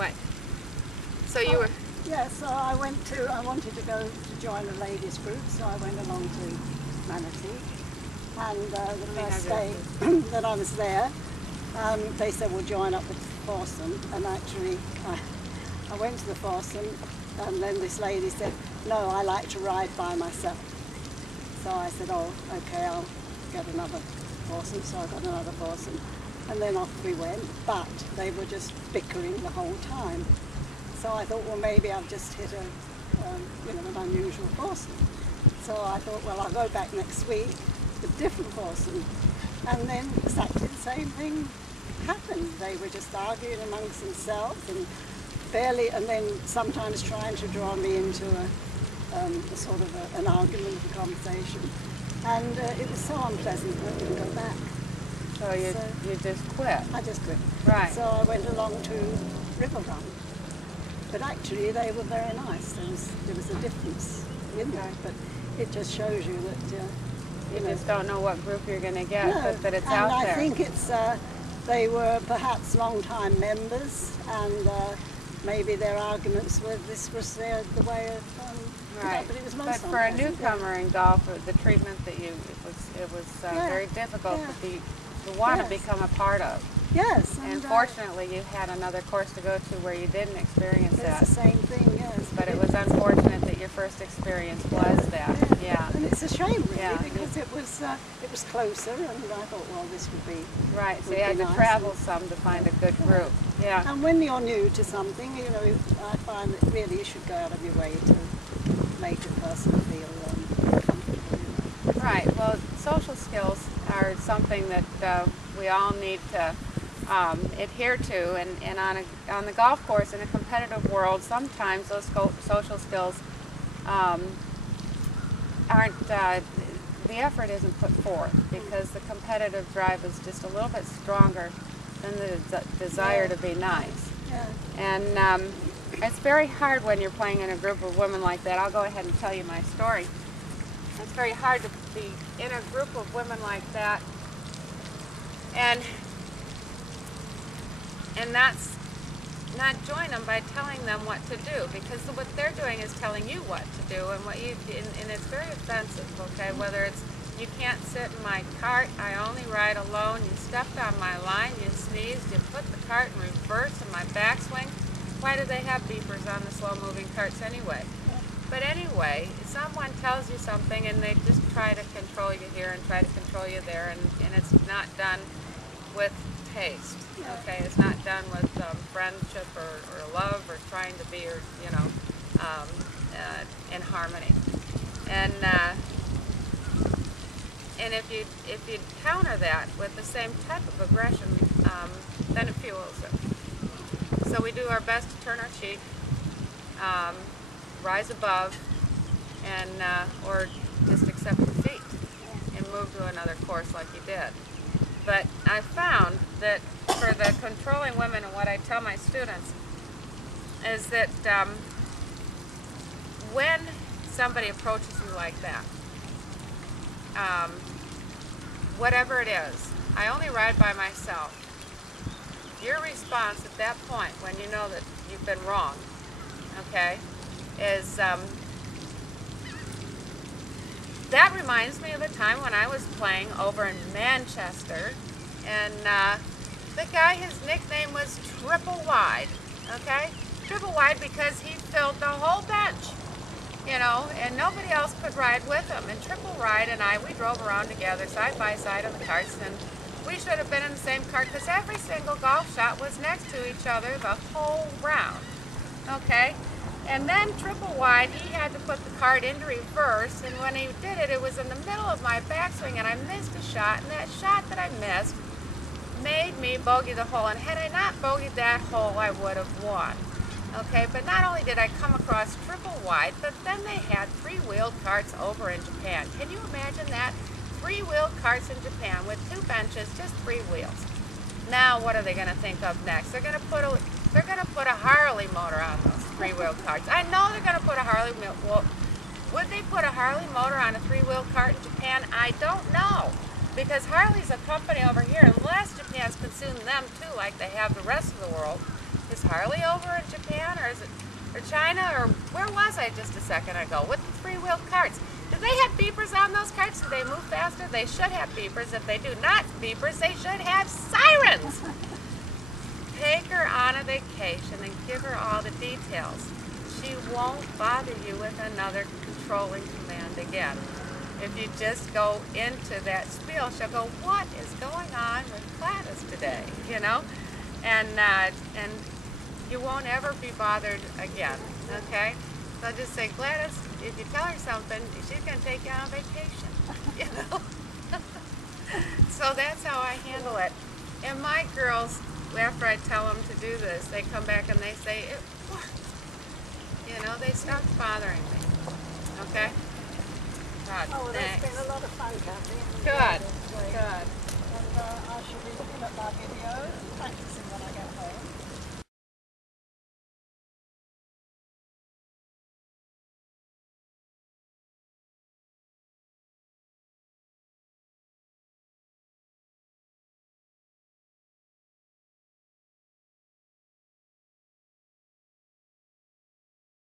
Right. So you were... Yeah, so I wanted to go to join a ladies group, so I went along to Manatee. And the first day that I was there, they said, well, join up with foursome. And actually, I went to the foursome, and then this lady said, no, I like to ride by myself. So I said, oh, okay, I'll get another foursome. So I got another foursome. And then off we went, but they were just bickering the whole time. So I thought, well, maybe I've just hit an unusual foursome. So I thought, well, I'll go back next week with different foursome. And then exactly the same thing happened. They were just arguing amongst themselves and and then sometimes trying to draw me into an argument, a conversation. And it was so unpleasant that I didn't go back. So you just quit? I just quit. Right. So I went along to River Run. But actually they were very nice. There was a difference in that, but it just shows you that you just don't know what group you're going to get, no, but that it's and out there. I think it's they were perhaps long-time members, and maybe their arguments were this was the way of right. But it was most But for a newcomer in golf, the treatment that it was very difficult to want to become a part of. Yes. And fortunately, you had another course to go to where you didn't experience that. It's the same thing, yes. But it was unfortunate that your first experience was that. Yeah. And it's a shame, really, because it was closer, and I thought, well, this would be right. So you had to travel some to find a good group. Yeah. And when you're new to something, I find that really you should go out of your way to make a person feel comfortable. Right. Well, social skills are something that we all need to adhere to, and on the golf course in a competitive world, sometimes those social skills aren't. The effort isn't put forth because the competitive drive is just a little bit stronger than the desire to be nice. Yeah. And it's very hard when you're playing in a group of women like that. I'll go ahead and tell you my story. It's very hard to be in a group of women like that and not join them by telling them what to do, because what they're doing is telling you what to do, and and it's very offensive, okay? Whether it's, you can't sit in my cart, I only ride alone, you stepped on my line, you sneezed, you put the cart in reverse in my backswing. Why do they have beepers on the slow-moving carts anyway? But anyway, someone tells you something and they just try to control you here and try to control you there, and it's not done with taste, okay? It's not done with friendship or love or trying to be, in harmony. And if you counter that with the same type of aggression, then it fuels it. So we do our best to turn our cheek, rise above, and or just accept defeat and move to another course like you did. But I found that for the controlling women, and what I tell my students is that when somebody approaches you like that, whatever it is, I only ride by myself. Your response at that point, when you know that you've been wrong, okay, is that reminds me of a time when I was playing over in Manchester, and the guy, his nickname was Triple Wide, okay? Triple Wide because he filled the whole bench, and nobody else could ride with him. And Triple Wide and I, we drove around together side by side on the carts, and we should have been in the same cart because every single golf shot was next to each other the whole round, okay? And then Triple Wide, he had to put the cart into reverse, and when he did it, it was in the middle of my backswing, and I missed a shot, and that shot that I missed made me bogey the hole, and had I not bogeyed that hole, I would have won. Okay, but not only did I come across Triple Wide, but then they had three-wheeled carts over in Japan. Can you imagine that? Three-wheeled carts in Japan with two benches, just three wheels. Now, what are they going to think of next? They're going to put a Harley motor on those three-wheeled carts. I know they're going to put a Harley. Well, would they put a Harley motor on a three-wheeled cart in Japan? I don't know, because Harley's a company over here, unless Japan's consumed them too, like they have the rest of the world. Is Harley over in Japan, or is it, or China, or where was I just a second ago with the three-wheeled carts? Do they have beepers on those carts? Do they move faster? They should have beepers. If they do not beepers, they should have sirens. Take her on a vacation and give her all the details. She won't bother you with another controlling command again. If you just go into that spiel, she'll go, what is going on with Gladys today? You know? And you won't ever be bothered again, okay? So just say, Gladys, if you tell her something, she's going to take you on vacation, you know? So that's how I handle it. And my girls, after I tell them to do this, they come back and they say, it worked. You know, they stopped bothering me, okay? God, Oh, well, thanks. that's been a lot of fun, Cathy. Good, Good. good. And I shall be looking at my video